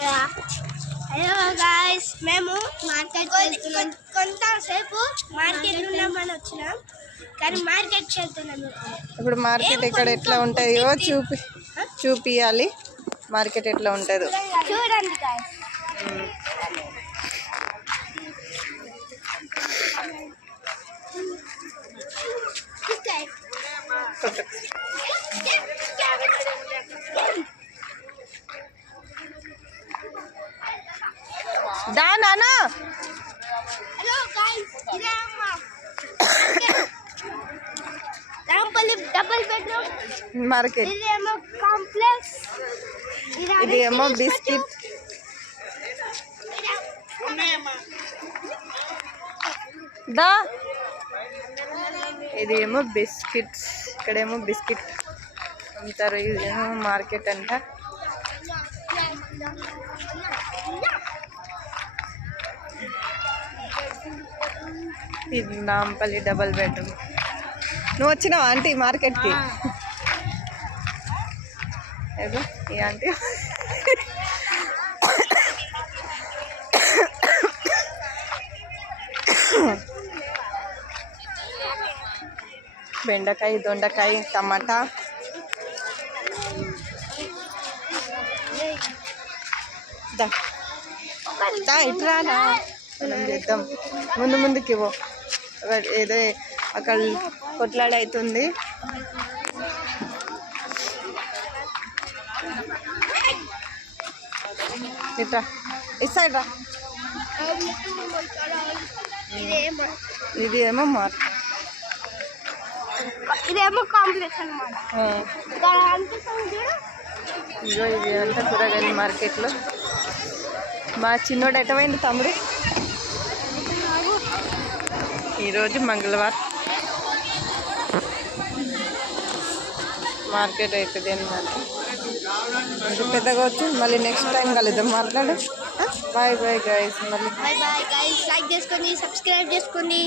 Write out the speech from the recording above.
Hello guys, మేము market కొంతసేపు market ఉన్నామని వచ్చినాం, కానీ మార్కెట్ వెళ్తున్నాం. ఇప్పుడు మార్కెట్ ఇక్కడ ఎట్లా ఉంటాయో చూపియాలి. మార్కెట్ ఎట్లా ఉంటుందో చూడండి గాయ్స్. దా నానా. హలో గాయ్స్, ఇదే అమ్మ రాంపల్లి డబుల్ బెడ్రూమ్ మార్కెట్. ఇదేమో కాంప్లెక్స్, ఇదేమో బిస్కెట్. దా ఇదేమో బిస్కెట్స్. ఇక్కడేమో బిస్కెట్ అమ్ముతారు. ఇదేమో మార్కెట్ అంట. ఇది నాంపల్లి డబల్ బెడ్రూమ్. నువ్వు వచ్చినావా ఆంటీ మార్కెట్కి? ఏదో ఈ ఆంటీ బెండకాయ, దొండకాయ, టమాటా. ఇట్రానా మనం చేద్దాం. ముందుకి ఇవ్వు. ఏదో అక్కడ కొట్లాడవుతుంది. ఇట్రా ఇస్తాడు రా. ఇది ఏమో మార్కెట్. ఇదేమో కాంప్లెక్స్ అన్నమాట. ఇగో ఇది అంతా కూరగాయలు మార్కెట్లో. మా చిన్నోడు ఎటమైంది తమ్ముడు? ఈరోజు మంగళవారం మార్కెట్ అవుతుంది అన్నమాట. ఇంకా పెద్దగా వచ్చి మళ్ళీ నెక్స్ట్ టైం కలుద్దాం. మాట్లాడు. Bye bye guys. మళ్ళీ బాయ్ బాయ్ గైస్. లైక్ చేసుకోండి, సబ్స్క్రైబ్ చేసుకోండి.